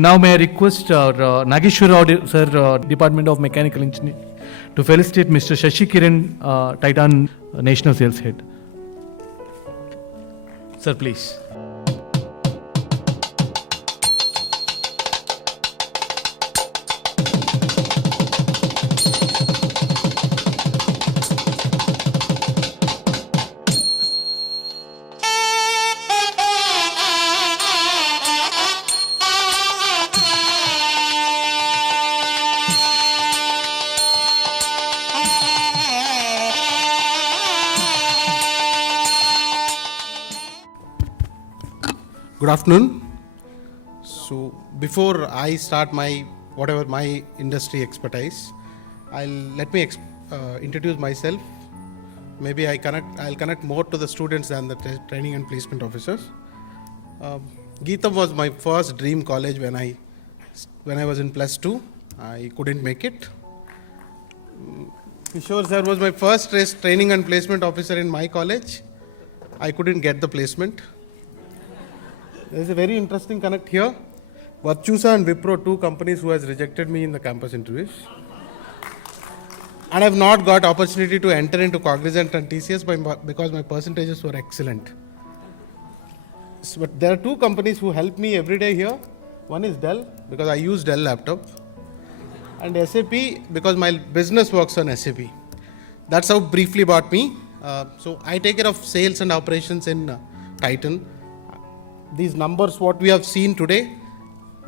And now may I request Nageshwar Rao, sir, Department of Mechanical Engineering, to felicitate Mr. Shashi Kiran, Titan National Sales Head. Sir, please. Good afternoon. So before I start my whatever my industry expertise, let me introduce myself. Maybe I'll connect more to the students than the training and placement officers. Geetam was my first dream college when I was in +2. I couldn't make it. Kishore sir was my first training and placement officer in my college. I couldn't get the placement. There is a very interesting connect here. Virtusa and Wipro, two companies who has rejected me in the campus interviews. And I have not got opportunity to enter into Cognizant and TCS because my percentages were excellent. So, but there are two companies who help me every day here. One is Dell, because I use Dell laptop. And SAP, because my business works on SAP. That's how briefly about me. So I take care of sales and operations in Titan. These numbers, what we have seen today,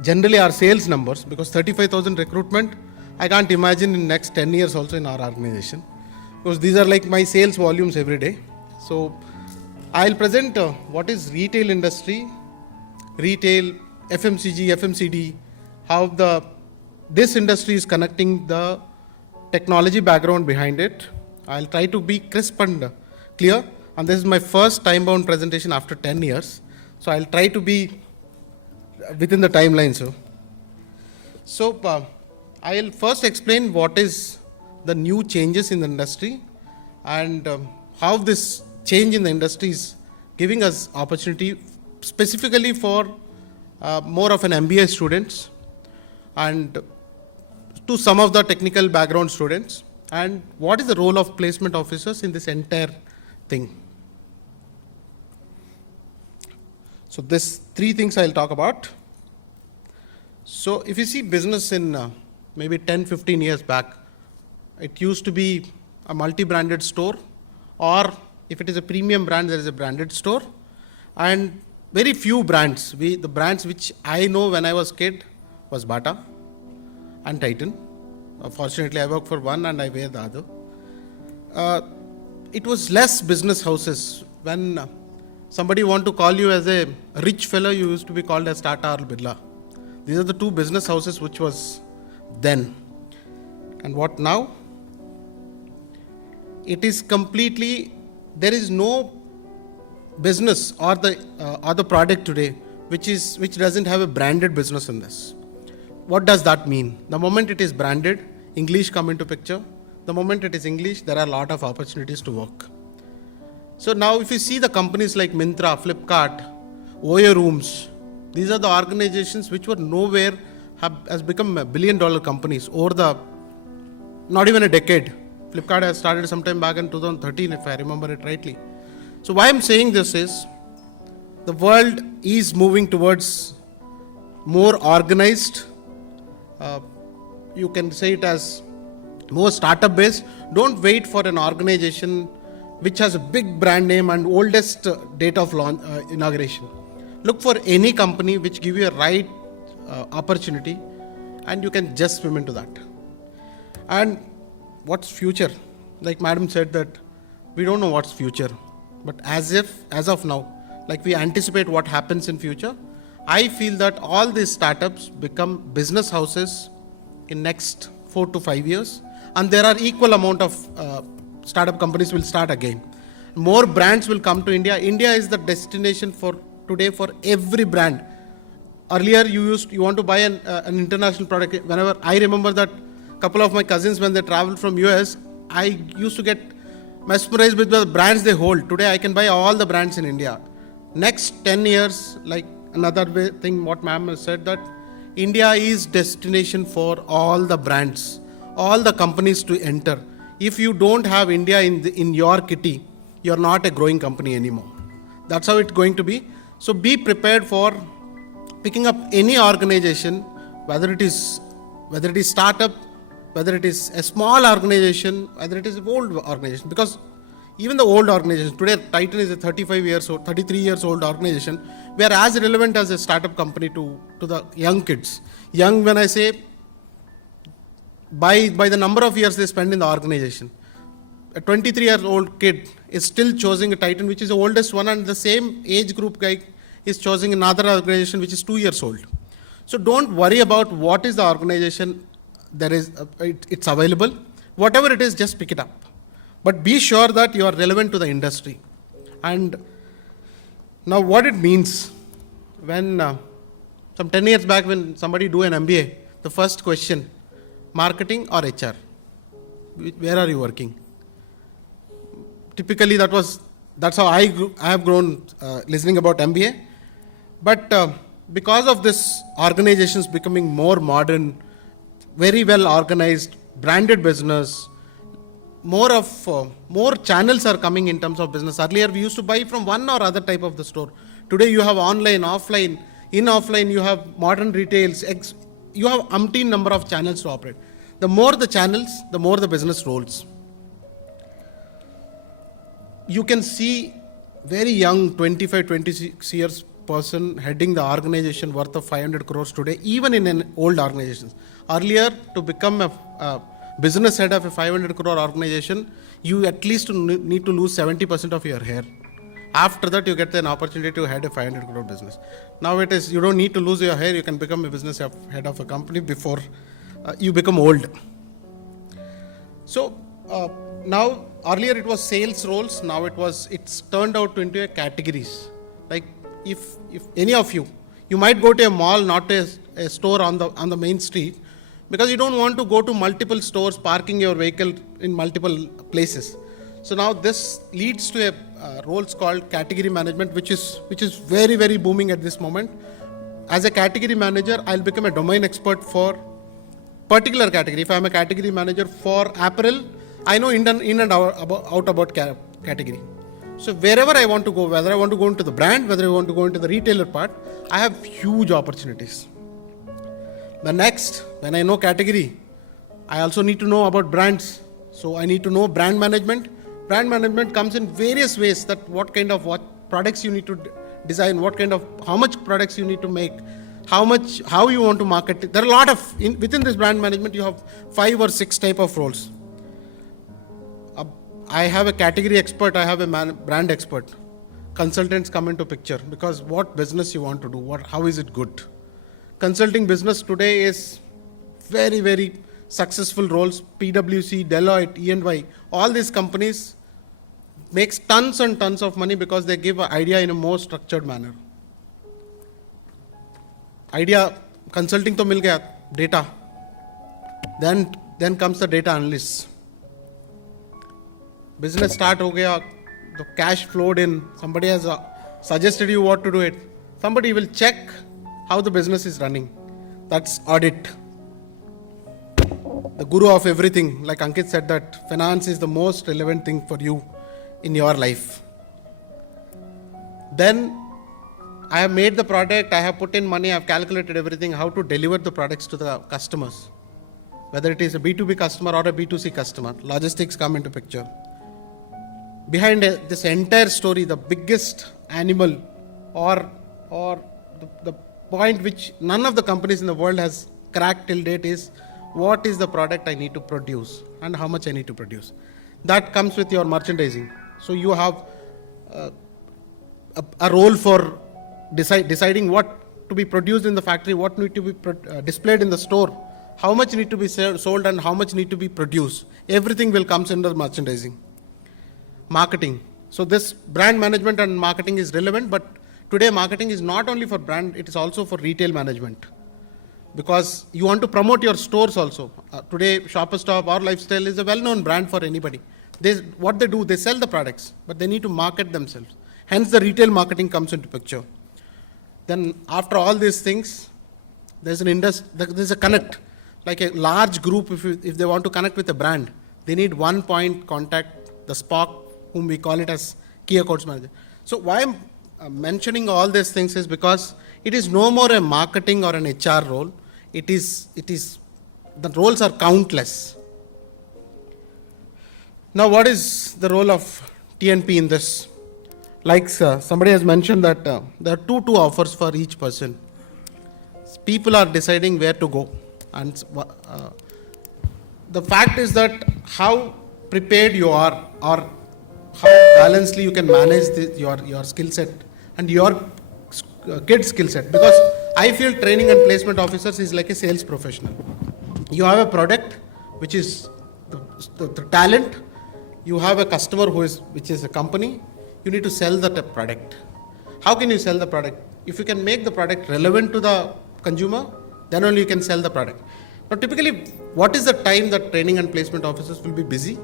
generally are sales numbers, because 35,000 recruitment, I can't imagine in next 10 years also in our organization, because these are like my sales volumes every day. So I'll present what is retail industry, retail, FMCG, FMCD, how this industry is connecting the technology background behind it. I'll try to be crisp and clear, and this is my first time-bound presentation after 10 years. So I'll try to be within the timeline, sir. So I'll first explain what is the new changes in the industry and how this change in the industry is giving us opportunity specifically for more of an MBA students and to some of the technical background students, and what is the role of placement officers in this entire thing. So this three things I'll talk about. So if you see business in maybe 10-15 years back, it used to be a multi-branded store, or if it is a premium brand, there is a branded store, and very few brands. The brands which I know when I was kid was Bata and Titan. Fortunately, I work for one and I wear the other. It was less business houses. When somebody want to call you as a rich fellow, you used to be called as Tata or Birla. These are the two business houses which was then. And what now? It is completely, there is no business or the product today which doesn't have a branded business in this. What does that mean? The moment it is branded, English come into picture. The moment it is English, there are a lot of opportunities to work. So now if you see the companies like Myntra, Flipkart, OYO Rooms, these are the organizations which were nowhere, has become $1 billion companies over not even a decade. Flipkart has started sometime back in 2013, if I remember it rightly. So why I'm saying this is, the world is moving towards more organized, you can say it as more startup based. Don't wait for an organization which has a big brand name and oldest date of launch, inauguration. Look for any company which give you a right opportunity, and you can just swim into that. And what's future? Like Madam said that we don't know what's future, but as of now, like we anticipate what happens in future, I feel that all these startups become business houses in next 4 to 5 years, and there are equal amount of startup companies will start again. More brands will come to India. India is the destination for today for every brand. Earlier you want to buy an international product. Whenever I remember that couple of my cousins, when they traveled from US, I used to get mesmerized with the brands they hold. Today I can buy all the brands in India. Next 10 years, like another thing what ma'am has said, that India is destination for all the brands, all the companies to enter. If you don't have India in your kitty, you're not a growing company anymore. That's how it's going to be. So be prepared for picking up any organization, whether it is startup, whether it is a small organization, whether it is an old organization. Because even the old organizations, today Titan is a 33 years old organization. We are as relevant as a startup company to the young kids. Young, when I say, by the number of years they spend in the organization. A 23-year-old kid is still choosing a Titan, which is the oldest one, and the same age group guy is choosing another organization which is 2 years old. So don't worry about what is the organization it's available. Whatever it is, just pick it up. But be sure that you are relevant to the industry. And now what it means, when some 10 years back when somebody do an MBA, the first question, marketing or HR? Where are you working? Typically that's how I have grown listening about MBA. But because of this organizations becoming more modern, very well organized, branded business, more channels are coming in terms of business. Earlier we used to buy from one or other type of the store. Today you have online, offline. In offline you have modern retails. You have umpteen number of channels to operate. The more the channels, the more the business rolls. You can see very young 25, 26 years person heading the organization worth of 500 crores today, even in an old organizations. Earlier, to become a business head of a 500 crore organization, you at least need to lose 70% of your hair. After that, you get an opportunity to head a 500 crore business. Now it is, you don't need to lose your hair, you can become a business head of a company before you become old. So now, earlier it was sales roles, now it's turned out into a categories. Like if any of you might go to a mall, not a store on the main street, because you don't want to go to multiple stores, parking your vehicle in multiple places. So now this leads to a roles called category management, which is very, very booming at this moment. As a category manager, I'll become a domain expert for particular category. If I'm a category manager for apparel, I know in and out about category. So wherever I want to go, whether I want to go into the brand, whether I want to go into the retailer part, I have huge opportunities. The next, when I know category, I also need to know about brands. So I need to know brand management. Brand management comes in various ways, that what products you need to design, how much products you need to make, how you want to market it. There are a lot of, within this brand management, you have 5 or 6 type of roles. I have a category expert, I have a brand expert. Consultants come into picture, because what business you want to do, how is it good? Consulting business today is very, very successful roles. PwC, Deloitte, E&Y, all these companies makes tons and tons of money because they give an idea in a more structured manner. Idea, consulting to mil gaya, data. Then comes the data analysts. Business start ho gaya, the cash flowed in, somebody has suggested you what to do it. Somebody will check how the business is running. That's audit. The guru of everything, like Ankit said, that finance is the most relevant thing for you in your life. Then I have made the product, I have put in money, I have calculated everything, how to deliver the products to the customers. Whether it is a B2B customer or a B2C customer, logistics come into picture. Behind this entire story, the biggest animal or the point which none of the companies in the world has cracked till date is, what is the product I need to produce and how much I need to produce. That comes with your merchandising. So you have a role for deciding what to be produced in the factory, what need to be displayed in the store, how much need to be sold and how much need to be produced. Everything will comes under merchandising. Marketing. So this brand management and marketing is relevant, but today marketing is not only for brand, it is also for retail management. Because you want to promote your stores also. Today Shoppers Stop or Lifestyle is a well-known brand for anybody. What they do, they sell the products, but they need to market themselves. Hence the retail marketing comes into picture. Then after all these things, there's there's a connect, like a large group. If they want to connect with a brand, they need one point contact, the Spock, whom we call it as key accounts manager. So why I'm mentioning all these things is because it is no more a marketing or an HR role. It is the roles are countless. Now, what is the role of TNP in this? Like somebody has mentioned that there are two offers for each person. People are deciding where to go, and the fact is that how prepared you are, or how balancedly you can manage your skill set and your kid's skill set. Because I feel training and placement officers is like a sales professional. You have a product which is the talent. You have a customer which is a company. You need to sell that product. How can you sell the product? If you can make the product relevant to the consumer, then only you can sell the product. Now, typically, what is the time that training and placement officers will be busy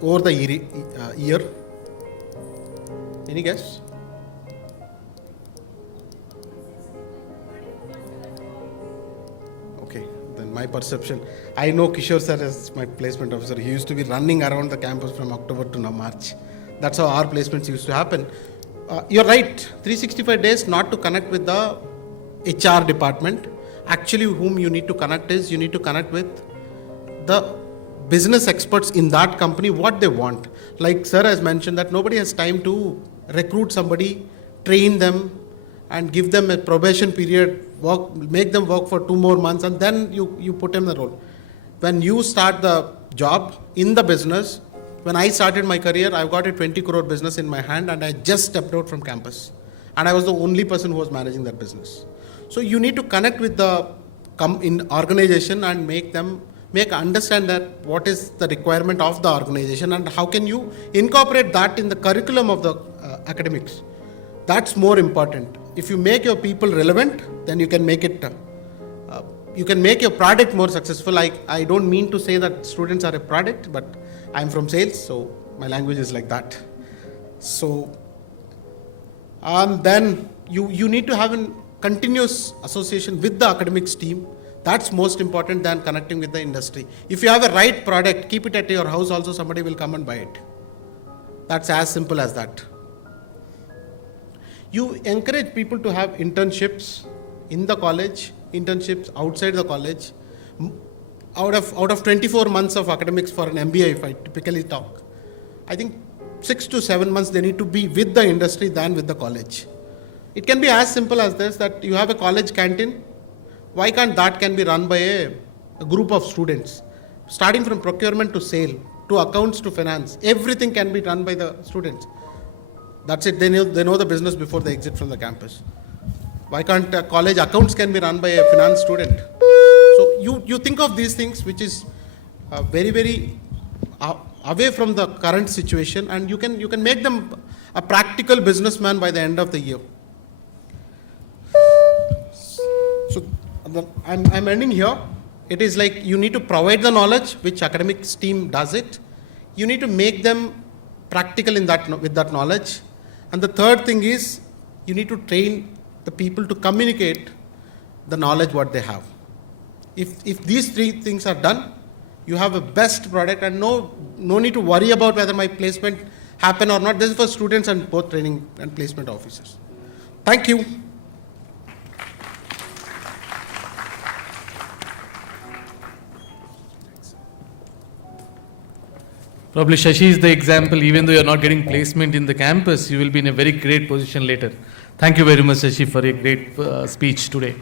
over the year? Any guess? Okay, then my perception. I know Kishore sir as my placement officer. He used to be running around the campus from October to now March. That's how our placements used to happen. You're right, 365 days not to connect with the HR department. Actually, whom you need to connect is, you need to connect with the business experts in that company, what they want. Like sir has mentioned that nobody has time to recruit somebody, train them, and give them a probation period, make them work for 2 more months, and then you put them in the role. When you start the job in the business, when I started my career, I've got a 20 crore business in my hand, and I just stepped out from campus. And I was the only person who was managing that business. So you need to connect with the organization and make understand that what is the requirement of the organization and how can you incorporate that in the curriculum of the academics. That's more important. If you make your people relevant, then you can make it. You can make your product more successful. I don't mean to say that students are a product, but I'm from sales, so my language is like that. So, then you need to have a continuous association with the academics team. That's most important than connecting with the industry. If you have a right product, keep it at your house also, somebody will come and buy it. That's as simple as that. You encourage people to have internships in the college, internships outside the college. Out of 24 months of academics for an MBA, if I typically talk, I think 6 to 7 months they need to be with the industry than with the college. It can be as simple as this, that you have a college canteen. Why can't that can be run by a group of students? Starting from procurement to sale, to accounts to finance, everything can be run by the students. That's it, they know the business before they exit from the campus. Why can't college accounts can be run by a finance student? So you think of these things which is very, very away from the current situation, and you can make them a practical businessman by the end of the year. So I'm ending here. It is like you need to provide the knowledge, which academics team does it. You need to make them practical with that knowledge. And the third thing is you need to train the people to communicate the knowledge what they have. If these 3 things are done, you have a best product, and no need to worry about whether my placement happen or not. This is for students and both training and placement officers. Thank you. Probably Shashi is the example. Even though you're not getting placement in the campus, you will be in a very great position later. Thank you very much, Shashi, for a great speech today.